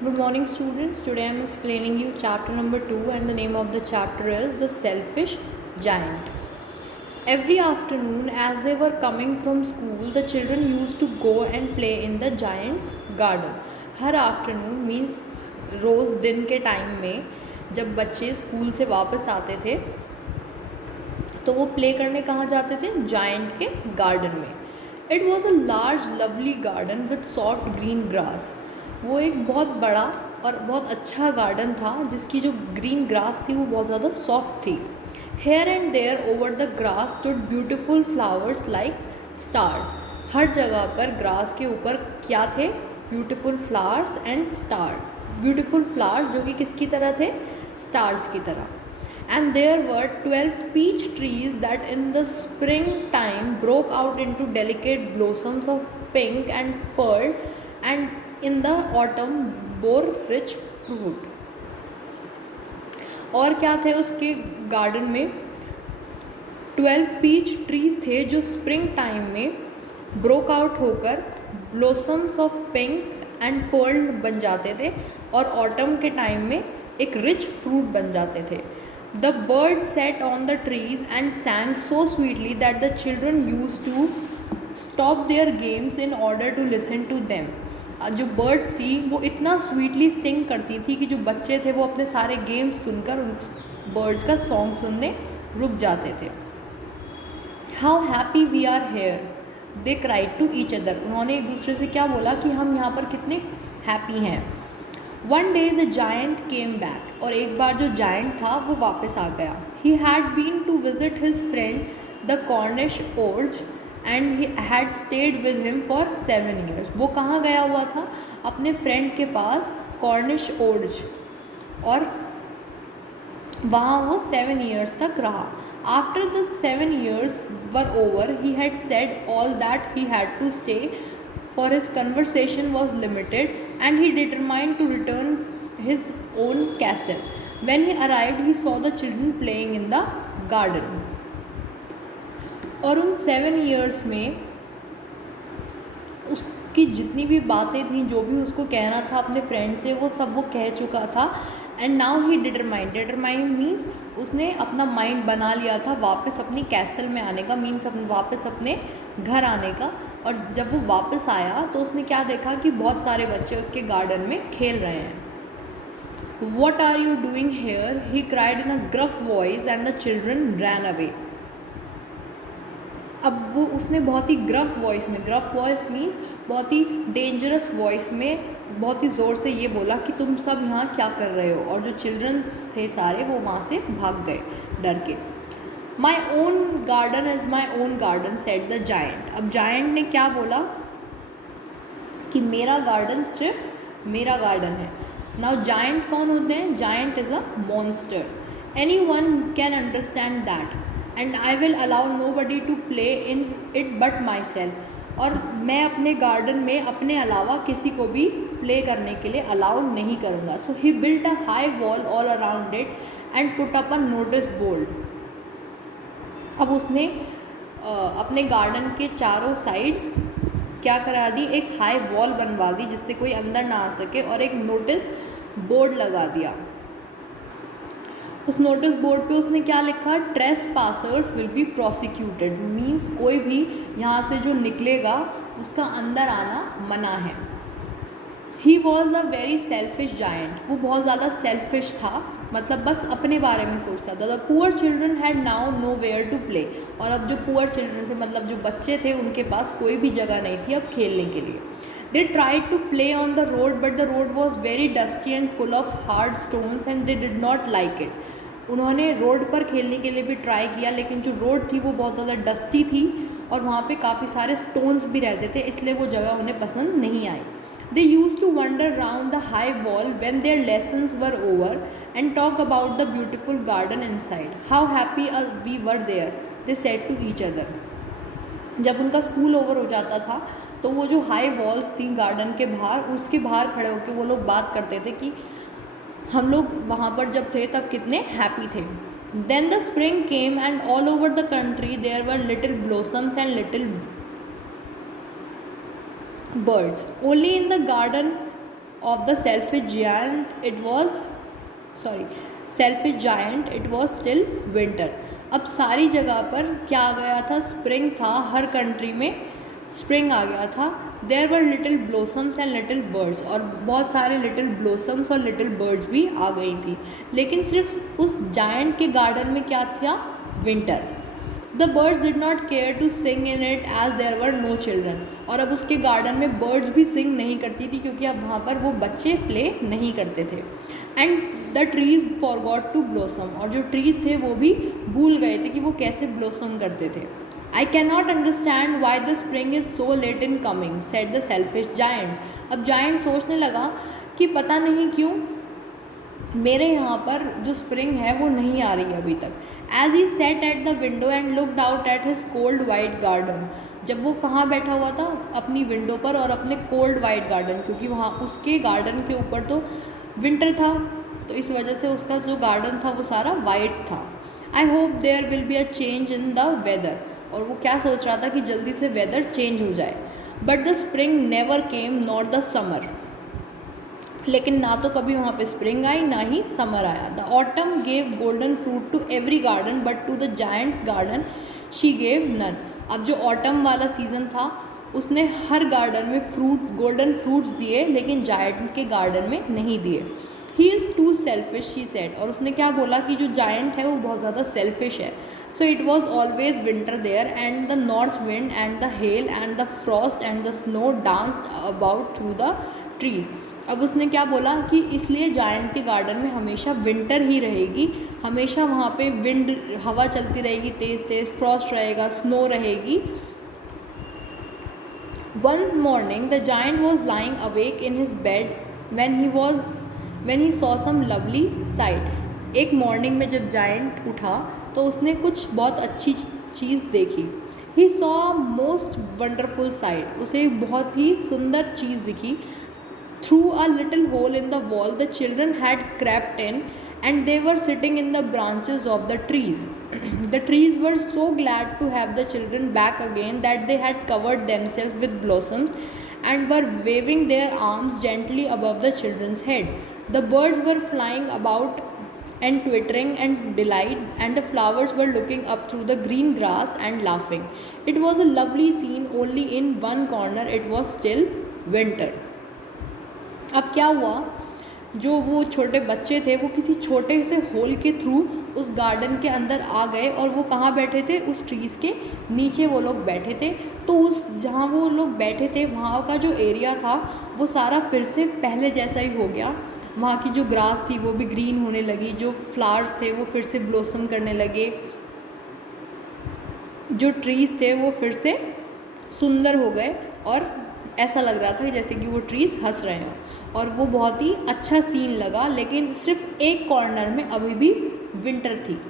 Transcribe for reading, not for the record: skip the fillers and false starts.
Good morning, students. Today I am explaining you chapter number 2, and the name of the chapter is The Selfish Giant. Every afternoon, as they were coming from school, the children used to go and play in the giant's garden. हर afternoon means रोज़ दिन के time में जब बच्चे school से वापस आते थे तो वो प्ले करने कहाँ जाते थे? जायंट के गार्डन में. It was a large lovely garden with soft green grass. वो एक बहुत बड़ा और बहुत अच्छा गार्डन था जिसकी जो ग्रीन ग्रास थी वो बहुत ज़्यादा सॉफ्ट थी. Here and there over the grass stood beautiful flowers like stars. हर जगह पर ग्रास के ऊपर क्या थे? Beautiful flowers and star. Beautiful flowers जो कि किसकी तरह थे? स्टार्स की तरह. And there were 12 peach trees that in the springtime broke out into delicate blossoms of pink and pearl, and in the autumn bore rich fruit. और क्या थे उसके गार्डन में? 12 पीच ट्रीज थे जो स्प्रिंग टाइम में ब्रोक आउट होकर blossoms of pink and pearl बन जाते थे और ऑटम के टाइम में एक रिच फ्रूट बन जाते थे. The birds sat on the trees and sang so sweetly that the children used to stop their games in order to listen to them. जो बर्ड्स थी वो इतना स्वीटली सिंग करती थी कि जो बच्चे थे वो अपने सारे गेम्स सुनकर उन बर्ड्स का सॉन्ग सुनने रुक जाते थे. How happy we are here they cried to each other. उन्होंने एक दूसरे से क्या बोला कि हम यहाँ पर कितने हैप्पी हैं. One day the giant came back. और एक बार जो जायंट था वो वापस आ गया. He had been to visit his friend the Cornish ओर्ज and he had stayed with him for 7 years. वो कहाँ गया हुआ था? अपने फ्रेंड के पास कॉर्निश ओर्ज, और वहाँ वो 7 years तक रहा. After the 7 years were over he had said all that he had to stay, for his conversation was limited and he determined to return his own castle. When he arrived, he saw the children playing in the garden. और उन 7 years में उसकी जितनी भी बातें थी, जो भी उसको कहना था अपने फ्रेंड से, वो सब वो कह चुका था. And now he determined means उसने अपना माइंड बना लिया था वापस अपनी कैसल में आने का, मीन्स वापस अपने घर आने का. और जब वो वापस आया तो उसने क्या देखा कि बहुत सारे बच्चे उसके गार्डन में खेल रहे हैं. What are you doing here? He cried in a gruff voice and the children ran away. अब वो उसने बहुत ही ग्रफ वॉइस मीन्स बहुत ही डेंजरस वॉइस में बहुत ही ज़ोर से ये बोला कि तुम सब यहाँ क्या कर रहे हो. और जो चिल्ड्रन थे सारे वो वहाँ से भाग गए डर के. My own garden is my own garden said the giant. अब जायंट ने क्या बोला कि मेरा गार्डन सिर्फ मेरा गार्डन है. नाउ जायंट कौन होते हैं? Giant is a monster. Any one can understand that and I will allow nobody to play in it but myself. और मैं अपने गार्डन में अपने अलावा किसी को भी प्ले करने के लिए अलाउ नहीं करूँगा. So he built a high wall all around it and put up a notice board. अब उसने अपने गार्डन के चारों साइड क्या करा दी? एक हाई वॉल बनवा दी जिससे कोई अंदर ना आ सके, और एक नोटिस बोर्ड लगा दिया. उस नोटिस बोर्ड पे उसने क्या लिखा? Trace passers will be prosecuted. Means कोई भी यहाँ से जो निकलेगा उसका अंदर आना मना है. He was a very selfish giant. वो बहुत ज़्यादा सेल्फिश था, मतलब बस अपने बारे में सोचता था. The poor children had now nowhere to play. और अब जो पुअर चिल्ड्रन थे, मतलब जो बच्चे थे, उनके पास कोई भी जगह नहीं थी अब खेलने के लिए. They tried to play on the road but the road was very dusty and full of hard stones and they did not like it. उन्होंने रोड पर खेलने के लिए भी ट्राई किया, लेकिन जो रोड थी वो बहुत ज़्यादा डस्टी थी और वहाँ पे काफ़ी सारे स्टोन्स भी रहते थे, इसलिए वो जगह उन्हें पसंद नहीं आई. They used to wander round the high wall when their lessons were over and talk about the beautiful garden inside. How happy we were there, they said to each other. जब उनका स्कूल ओवर हो जाता था तो वो जो high walls थी garden के बाहर, उसके बाहर खड़े होकर वो लोग बात करते थे कि हम लोग वहाँ पर जब थे तब कितने हैप्पी थे. Then the spring came and all over the country there were little blossoms and little birds. Only in the garden of the selfish giant it was still winter. अब सारी जगह पर क्या आ गया था, स्प्रिंग था, हर कंट्री में स्प्रिंग आ गया था. There were little blossoms and little birds, और बहुत सारे लिटिल ब्लोसम्स और लिटिल बर्ड्स भी आ गई थी. लेकिन सिर्फ उस जायंट के गार्डन में क्या था, winter. The birds did not care to sing in it as there were no children. और अब उसके गार्डन में बर्ड्स भी सिंग नहीं करती थी क्योंकि अब वहाँ पर वो बच्चे प्ले नहीं करते थे. And the trees forgot to blossom, और जो ट्रीज़ थे वो भी भूल गए थे कि वो कैसे ब्लॉसम करते थे. I cannot understand why the spring is so late in coming, said the selfish giant. अब giant सोचने लगा कि पता नहीं क्यों मेरे यहाँ पर जो स्प्रिंग है वो नहीं आ रही अभी तक. As he sat at the window and looked out at his cold white garden, जब वो कहाँ बैठा हुआ था, अपनी विंडो पर और अपने कोल्ड वाइट गार्डन, क्योंकि वहाँ उसके गार्डन के ऊपर तो विंटर था, तो इस वजह से उसका जो गार्डन था वो सारा वाइट था. I hope there will be a change in the weather, और वो क्या सोच रहा था कि जल्दी से वेदर चेंज हो जाए. But the spring never came not the summer, लेकिन ना तो कभी वहाँ पे स्प्रिंग आई ना ही समर आया. The autumn gave golden fruit to every garden but to the giant's garden she gave none. अब जो ऑटम वाला सीज़न था उसने हर गार्डन में गोल्डन फ्रूट्स दिए, लेकिन जायंट के गार्डन में नहीं दिए. He is too selfish she said, और उसने क्या बोला कि जो जायंट है वो बहुत ज़्यादा सेल्फिश है. So it was always winter there, and the north wind and the hail and the frost and the snow danced about through the trees. अब उसने क्या बोला कि इसलिए जायंट के गार्डन में हमेशा विंटर ही रहेगी, हमेशा वहाँ पे विंड हवा चलती रहेगी तेज़ तेज़, फ्रॉस्ट रहेगा, स्नो रहेगी. One morning the giant was lying awake in his bed when he saw some lovely sight. एक मॉर्निंग में जब जायंट उठा तो उसने कुछ बहुत अच्छी चीज़ देखी. He saw most wonderful sight, उसे एक बहुत ही सुंदर चीज़ दिखी. Through a little hole in the wall the children had crept in and they were sitting in the branches of the trees. The trees were so glad to have the children back again that they had covered themselves with blossoms and were waving their arms gently above the children's head. The birds were flying about and twittering and delight, and the flowers were looking up through the green grass and laughing. It was a lovely scene, only in one corner it was still winter. अब क्या हुआ, जो वो छोटे बच्चे थे वो किसी छोटे से होल के थ्रू उस गार्डन के अंदर आ गए, और वो कहाँ बैठे थे, उस ट्रीज़ के नीचे वो लोग बैठे थे. तो उस जहाँ वो लोग बैठे थे वहाँ का जो एरिया था वो सारा फिर से पहले जैसा ही हो गया. वहाँ की जो ग्रास थी वो भी ग्रीन होने लगी, जो फ्लावर्स थे वो फिर से ब्लॉसम करने लगे, जो ट्रीज़ थे वो फिर से सुंदर हो गए, और ऐसा लग रहा था जैसे कि वो ट्रीज़ हंस रहे हों, और वो बहुत ही अच्छा सीन लगा. लेकिन सिर्फ एक कॉर्नर में अभी भी विंटर थी.